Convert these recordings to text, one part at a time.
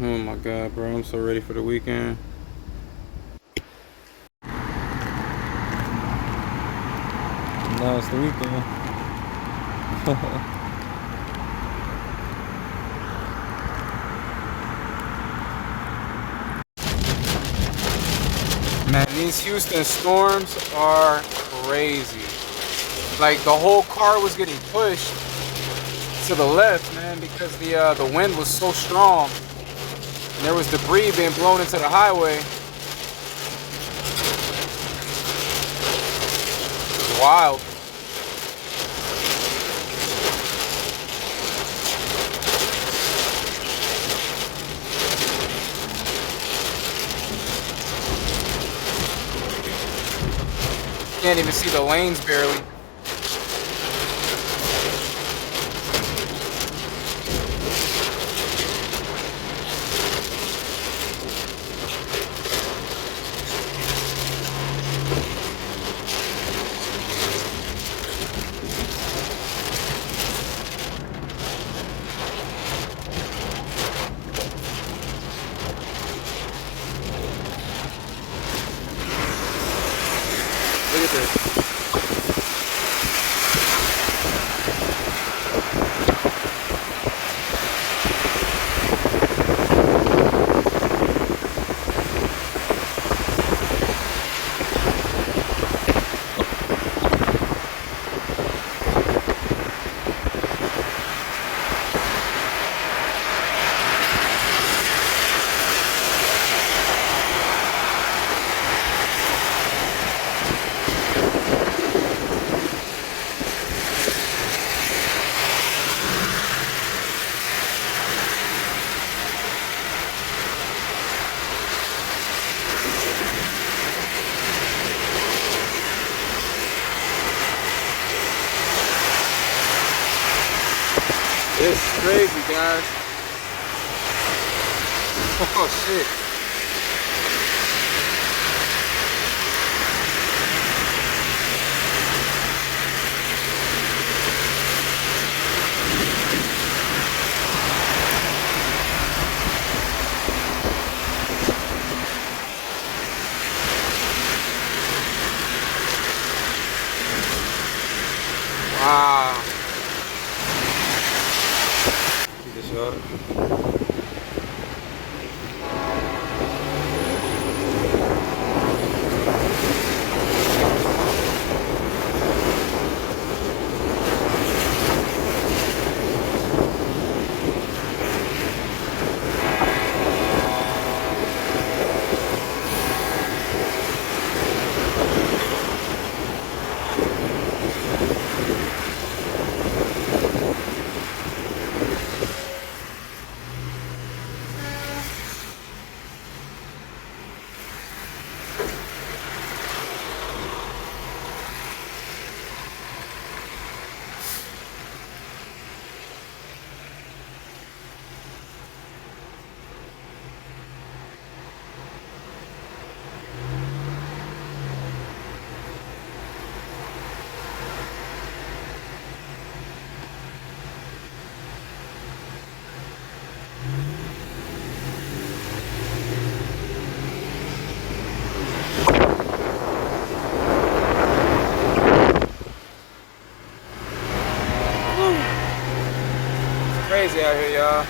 Oh my god, bro, I'm so ready for the weekend. No, it's the weekend. Man, these Houston storms are crazy. Like the whole car was getting pushed to the left, man, because the wind was so strong. And there was debris being blown into the highway. It was wild. Can't even see the lanes barely. Look at this. It's crazy, guys. Oh shit. Wow. Check this out. Crazy out here, y'all.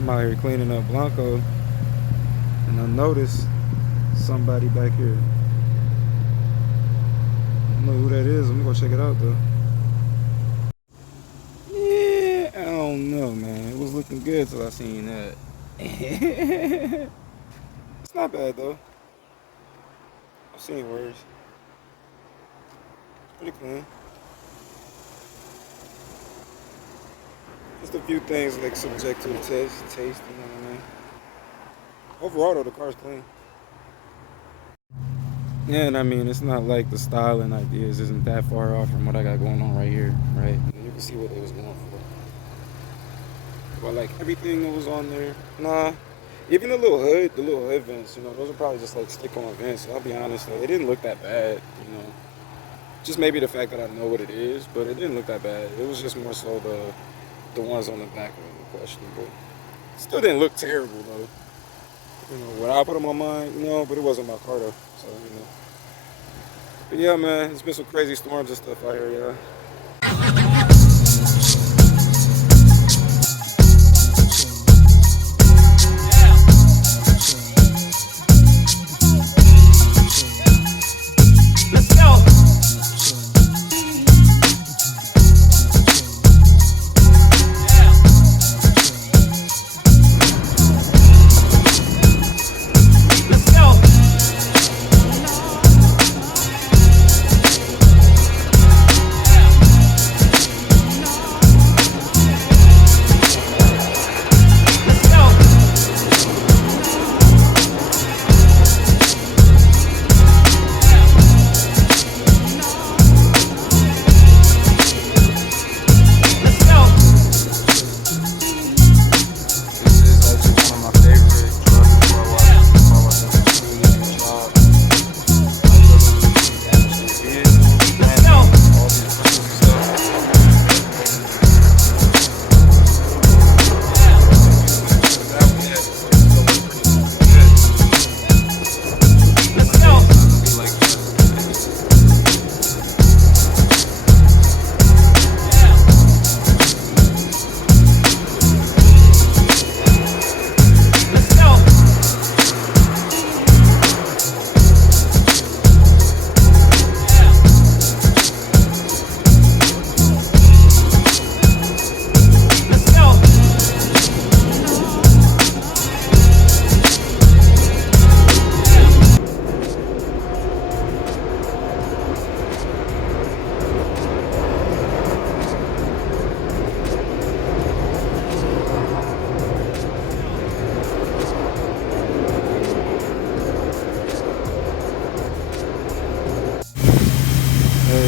I'm out here cleaning up Blanco, and I noticed somebody back here. I don't know who that is. I'm gonna go check it out though. Yeah, I don't know, man. It was looking good till I seen that. It's not bad though. I've seen worse. Pretty clean. Just a few things like subject to the taste, you know what I mean? Overall though, the car's clean. Yeah, and I mean, it's not like the style and ideas isn't that far off from what I got going on right here, right? And you can see what they was going for. But like everything that was on there, nah. Even the little hood vents, you know, those are probably just like stick-on vents. I'll be honest, like, it didn't look that bad, you know. Just maybe the fact that I know what it is, but it didn't look that bad. It was just more so the ones on the back of it were questionable. Still didn't look terrible though. You know, would I put them on mine? No, but it wasn't my car though, so you know. But yeah, man, it's been some crazy storms and stuff out here, yeah.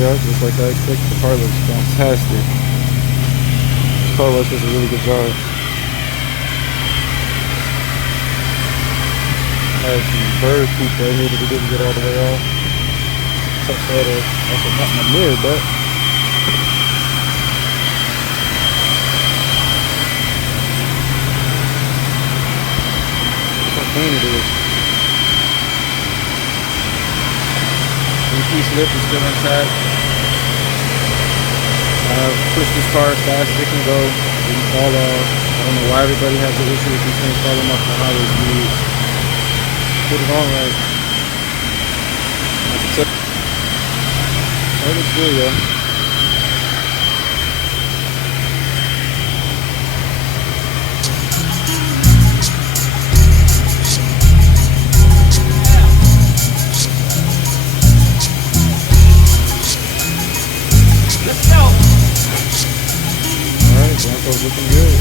Yeah, just like I expected, the car looks fantastic. The car wash does a really good job. I had some bird poop right here that we didn't get all the way off. Touch that up. Also not my mirror, but look how clean it is. The lip is still intact. Push this car as fast as it can go. Didn't fall off. I don't know why everybody has the issue with these things falling off the highway speed. Put it on right. That looks good, yo. Bronco's looking good.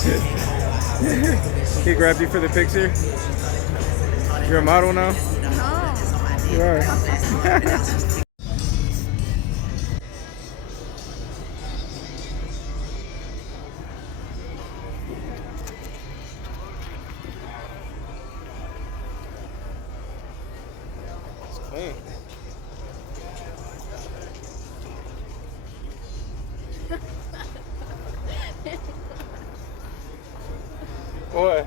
He grabbed you for the picture? You're a model now? No. You are. It's clean. What?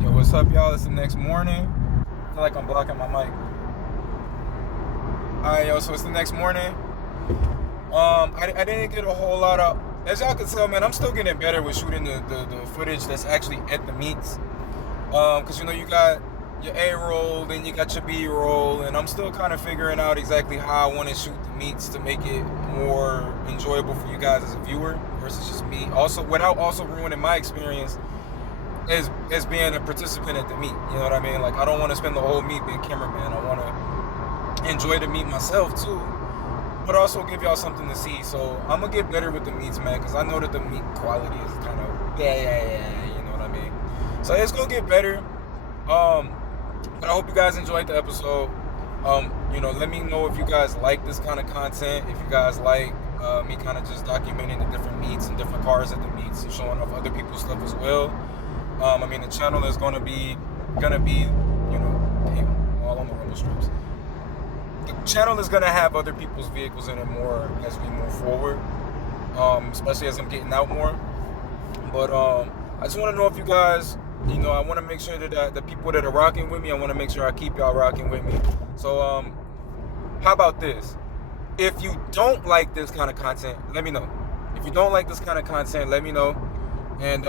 Yo, what's up, y'all? It's the next morning. I feel like I'm blocking my mic. Alright, yo, so it's the next morning. I didn't get a whole lot of, as y'all can tell, man, I'm still getting better with shooting the footage that's actually at the meets. Because, you know, you got your A-roll, then you got your B-roll, and I'm still kind of figuring out exactly how I want to shoot the meets to make it more enjoyable for you guys as a viewer versus just me. Also, without also ruining my experience as being a participant at the meet. You know what I mean? Like, I don't want to spend the whole meet being cameraman. I want to enjoy the meet myself too, but also give y'all something to see. So I'm gonna get better with the meets, man, because I know that the meet quality is kind of you know what I mean. So it's gonna get better. But I hope you guys enjoyed the episode. You know, let me know if you guys like this kind of content. If you guys like me kind of just documenting the different meets and different cars at the meets and showing off other people's stuff as well. I mean, the channel is gonna be, you know, damn, all on the rumble strips. The channel is gonna have other people's vehicles in it more as we move forward, especially as I'm getting out more. But I just want to know if you guys, you know, I want to make sure that the people that are rocking with me, I want to make sure I keep y'all rocking with me. So how about this? If you don't like this kind of content, let me know. If you don't like this kind of content, let me know, and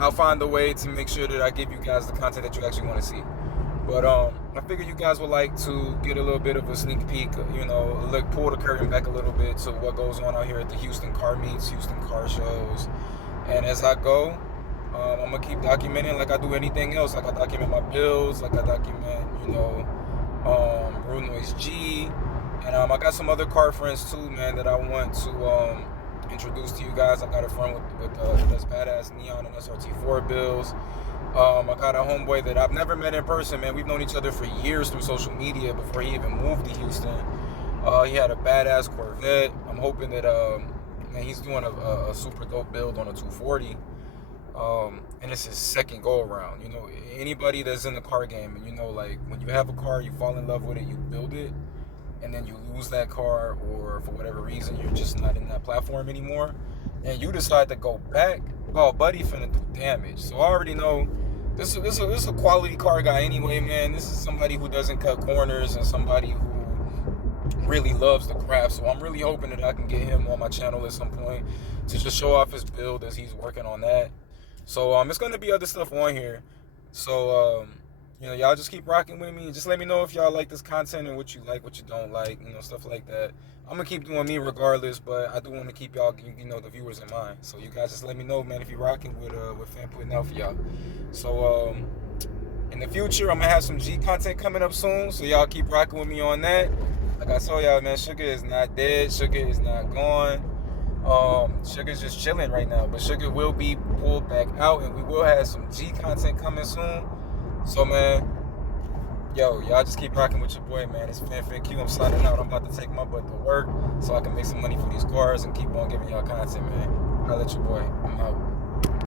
I'll find a way to make sure that I give you guys the content that you actually want to see. But I figure you guys would like to get a little bit of a sneak peek, you know, pull the curtain back a little bit to what goes on out here at the Houston car meets, Houston car shows. And as I go, I'm gonna keep documenting like I do anything else. Like I document my builds, like I document, you know, Real Noise G. And I got some other car friends too, man, that I want to introduce to you guys. I got a friend with this badass Neon and SRT4 builds. I got a homeboy that I've never met in person, man. We've known each other for years through social media before he even moved to Houston. He had a badass Corvette. I'm hoping that man, he's doing a super dope build on a 240. And it's his second go around. You know, anybody that's in the car game, and you know, like when you have a car, you fall in love with it, you build it, and then you lose that car, or for whatever reason you're just not in that platform anymore, and you decide to go back. Oh, buddy, finna do damage. So I already know this is a quality car guy anyway, man. This is somebody who doesn't cut corners and somebody who really loves the craft. So I'm really hoping that I can get him on my channel at some point to just show off his build as he's working on that. So it's gonna be other stuff on here. So you know, y'all just keep rocking with me. Just let me know if y'all like this content and what you like, what you don't like, you know, stuff like that. I'm gonna keep doing me regardless, but I do want to keep y'all, you know, the viewers in mind. So you guys just let me know, man, if you're rocking with Fan putting out for y'all. So in the future, I'm gonna have some G content coming up soon. So y'all keep rocking with me on that. Like I told y'all, man, Sugar is not dead. Sugar is not gone. Sugar's just chilling right now, but Sugar will be pulled back out, and we will have some G content coming soon. So man, yo, y'all just keep rocking with your boy, man. It's Infiniti Q. I'm signing out. I'm about to take my butt to work so I can make some money for these cars and keep on giving y'all content, man. Holla at your boy. I'm out.